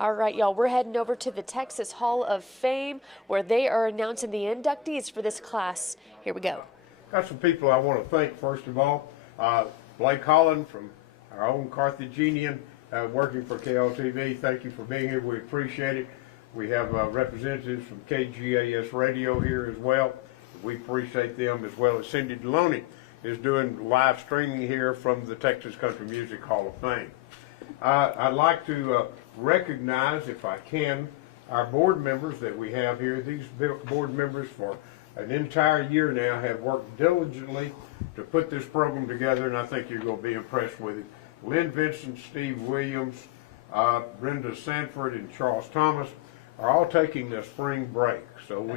All right, y'all, we're heading over to the Texas Hall of Fame where they are announcing the inductees for this class. Here we go. Got some people I want to thank, first of all. Blake Holland from our own Carthaginian working for KLTV. Thank you for being here. We appreciate it. We have representatives from KGAS Radio here as well. We appreciate them, as well as Cindy Deloney is doing live streaming here from the Texas Country Music Hall of Fame. I'd like to recognize, if I can, our board members that we have here. These board members for an entire year now have worked diligently to put this program together, and I think you're going to be impressed with it. Lynn Vincent, Steve Williams, Brenda Sanford, and Charles Thomas are all taking a spring break, so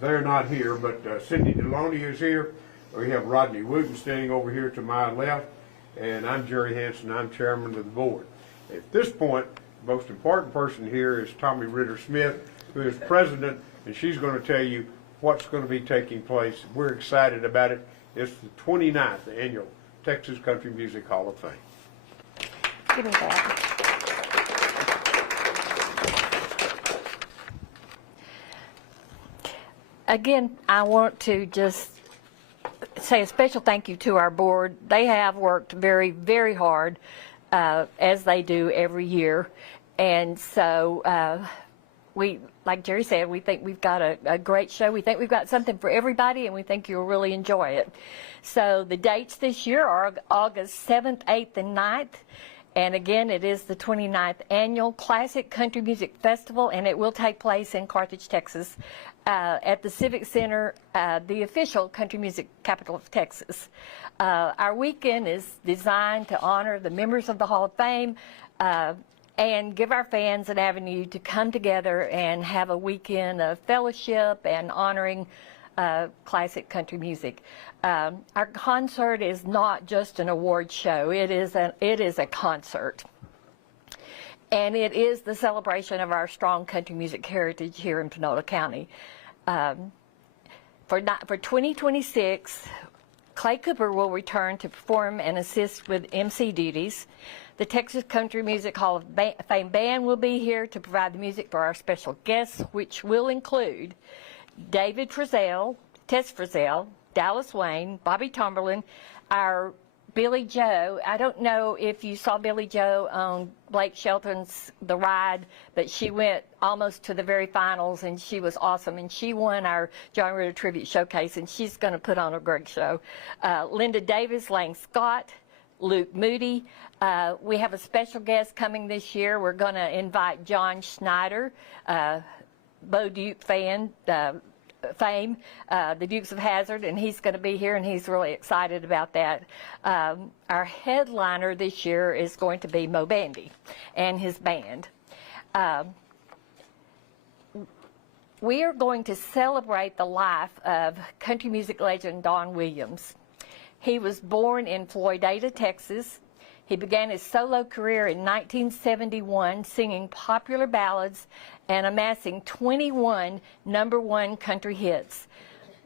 they're not here, but Cindy Deloney is here. We have Rodney Wooten standing over here to my left, and I'm Jerry Hanson. I'm chairman of the board. At this point, the most important person here is Tommy Ritter-Smith, who is president, and she's going to tell you what's going to be taking place. We're excited about it. It's the 29th annual Texas Country Music Hall of Fame. Give me that. Again, I want to just say a special thank you to our board. They have worked very, very hard, as they do every year. And so we, like Jerry said, we think we've got a great show. We think we've got something for everybody, and we think you'll really enjoy it. So the dates this year are August 7th, 8th, and 9th. And again, it is the 29th Annual Classic Country Music Festival, and it will take place in Carthage, Texas, at the Civic Center, the official country music capital of Texas. Our weekend is designed to honor the members of the Hall of Fame and give our fans an avenue to come together and have a weekend of fellowship and honoring classic country music. Our concert is not just an award show. It is a concert. And it is the celebration of our strong country music heritage here in Pinole County. For 2026, Clay Cooper will return to perform and assist with MC duties. The Texas Country Music Hall of Fame Band will be here to provide the music for our special guests, which will include David Frizzell, Tess Frizzell, Dallas Wayne, Bobby Tomberlin, our Billy Joe. I don't know if you saw Billy Joe on Blake Shelton's The Ride, but she went almost to the very finals, and she was awesome. And she won our John Ritter Tribute Showcase, and she's going to put on a great show. Linda Davis, Lang Scott, Luke Moody. We have a special guest coming this year. We're going to invite John Schneider, Bo Duke fame, the Dukes of Hazzard, and he's going to be here, and he's really excited about that. Our headliner this year is going to be Mo Bandy and his band. We are going to celebrate the life of country music legend Don Williams. He was born in Floydada, Texas. He began his solo career in 1971 singing popular ballads and amassing 21 #1 country hits.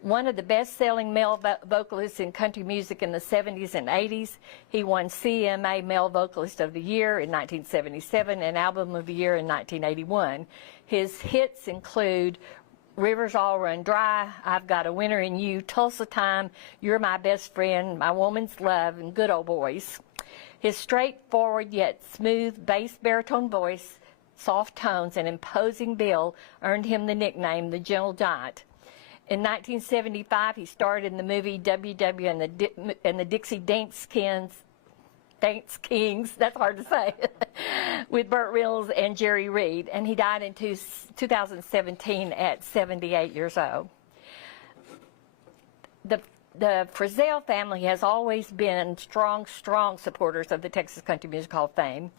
One of the best-selling male vocalists in country music in the 70s and 80s, he won CMA Male Vocalist of the Year in 1977 and Album of the Year in 1981. His hits include Rivers All Run Dry, I've Got a Winner in You, Tulsa Time, You're My Best Friend, My Woman's Love, and Good Old Boys. His straightforward yet smooth bass baritone voice, soft tones, and imposing bill earned him the nickname the Gentle Giant. In 1975, he starred in the movie W.W. and the Dixie Dance Kings, that's hard to say, with Burt Reynolds and Jerry Reed, and he died in 2017 at 78 years old. The Frizzell family has always been strong supporters of the Texas Country Music Hall of Fame,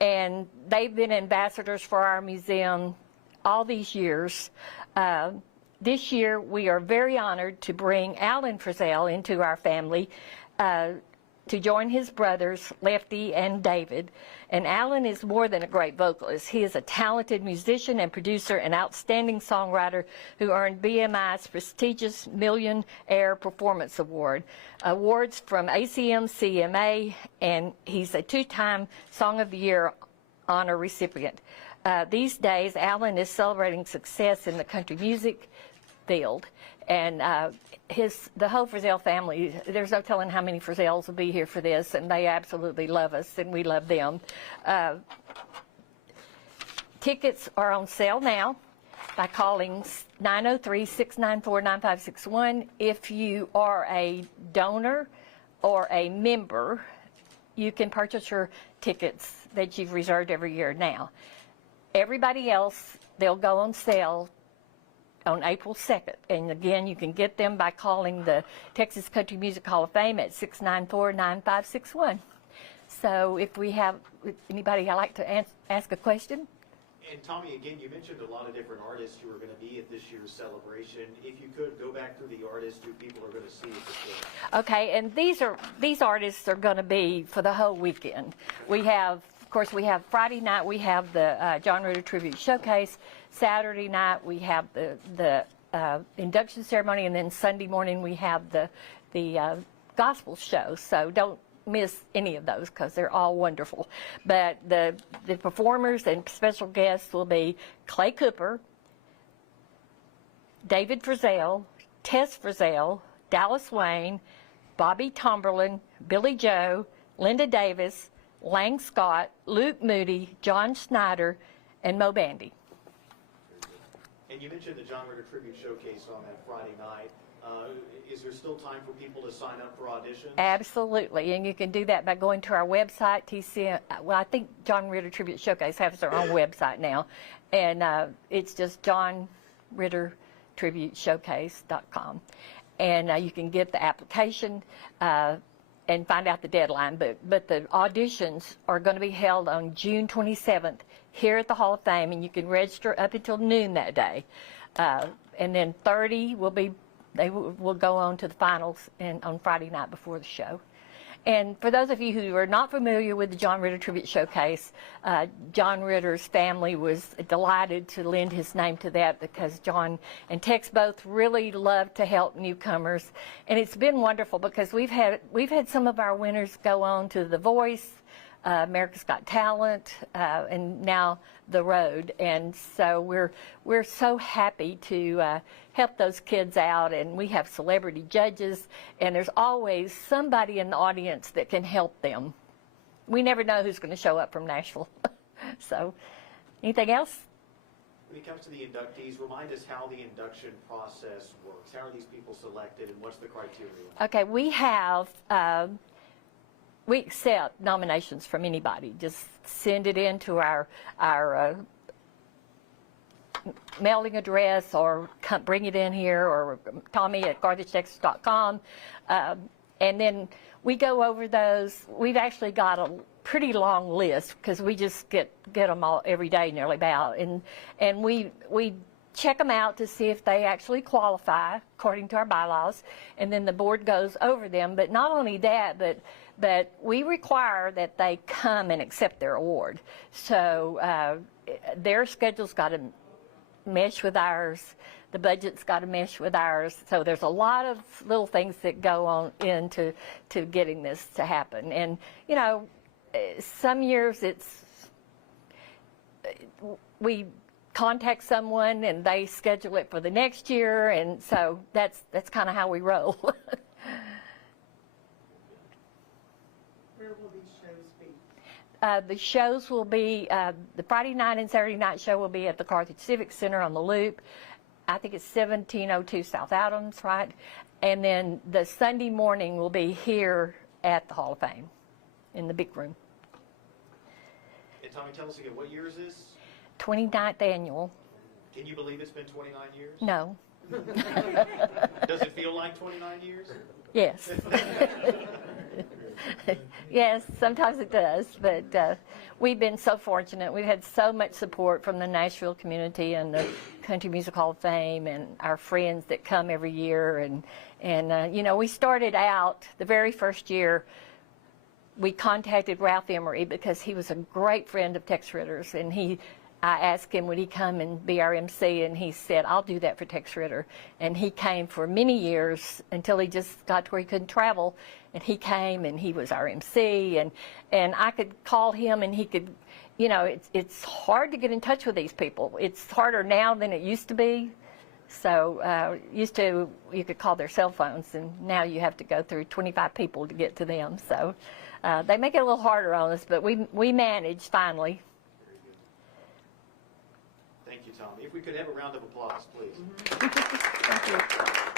and they've been ambassadors for our museum all these years. This year, we are very honored to bring Allen Frizzell into our family to join his brothers, Lefty and David. And Allen is more than a great vocalist. He is a talented musician and producer and outstanding songwriter who earned BMI's prestigious Millionaire Performance Award, awards from ACM, CMA, and he's a two-time Song of the Year honor recipient. These days, Allen is celebrating success in the country music field, and the whole Frizzell family, there's no telling how many Frizzells will be here for this, and they absolutely love us, and we love them. Tickets are on sale now by calling 903-694-9561. If you are a donor or a member, you can purchase your tickets that you've reserved every year now. Everybody else, they'll go on sale on April 2nd. And again, you can get them by calling the Texas Country Music Hall of Fame at 694-9561. So if we have anybody I'd like to ask a question. And Tommy, again, you mentioned a lot of different artists who are going to be at this year's celebration. If you could go back through the artists who people are going to see at the show. Okay, and these artists are going to be for the whole weekend. We have, of course, we have Friday night. We have the John Ritter Tribute Showcase. Saturday night we have the induction ceremony, and then Sunday morning we have the gospel show. So don't miss any of those because they're all wonderful. But the performers and special guests will be Clay Cooper, David Frizzell, Tess Frizzell, Dallas Wayne, Bobby Tomberlin, Billy Joe, Linda Davis, Lang Scott, Luke Moody, John Snyder, and Mo Bandy. And you mentioned the John Ritter Tribute Showcase on that Friday night. Is there still time for people to sign up for auditions? Absolutely, and you can do that by going to our website, I think John Ritter Tribute Showcase has their own website now, and it's just johnrittertributeshowcase.com. And you can get the application and find out the deadline, but the auditions are going to be held on June 27th here at the Hall of Fame, and you can register up until noon that day. And then 30 will go on to the finals on Friday night before the show. And for those of you who are not familiar with the John Ritter Tribute Showcase, John Ritter's family was delighted to lend his name to that because John and Tex both really love to help newcomers. And it's been wonderful because we've had some of our winners go on to The Voice, America's Got Talent, and now The Road. And so we're so happy to help those kids out, and we have celebrity judges, and there's always somebody in the audience that can help them. We never know who's going to show up from Nashville. So, anything else? When it comes to the inductees, remind us how the induction process works. How are these people selected, and what's the criteria? Okay, we accept nominations from anybody. Just send it in to our mailing address, or bring it in here, or Tommy at CarthageTexas.com. And then we go over those. We've actually got a pretty long list because we just get them all every day nearly about. And we check them out to see if they actually qualify according to our bylaws. And then the board goes over them. But not only that, but we require that they come and accept their award. So their schedule's got to mesh with ours. The budget's got to mesh with ours. So there's a lot of little things that go on into getting this to happen. And, you know, some years we contact someone and they schedule it for the next year, and so that's kind of how we roll. Where will these shows be? The shows will be, the Friday night and Saturday night show will be at the Carthage Civic Center on the Loop. I think it's 1702 South Adams, right? And then the Sunday morning will be here at the Hall of Fame in the big room. And Tommy, tell us again, what year is this? 29th annual. Can you believe it's been 29 years? No. Does it feel like 29 years? Yes. Yes, sometimes it does, but we've been so fortunate. We've had so much support from the Nashville community and the Country Music Hall of Fame and our friends that come every year. And you know, we started out the very first year, we contacted Ralph Emery because he was a great friend of Tex Ritter's, and he I asked him, would he come and be our MC, and he said, I'll do that for Tex Ritter. And he came for many years until he just got to where he couldn't travel, and he came and he was our MC, and I could call him and he could, you know, it's hard to get in touch with these people. It's harder now than it used to be. So used to, you could call their cell phones, and now you have to go through 25 people to get to them. So they make it a little harder on us, but we managed finally. Thank you, Tom. If we could have a round of applause, please. Thank you.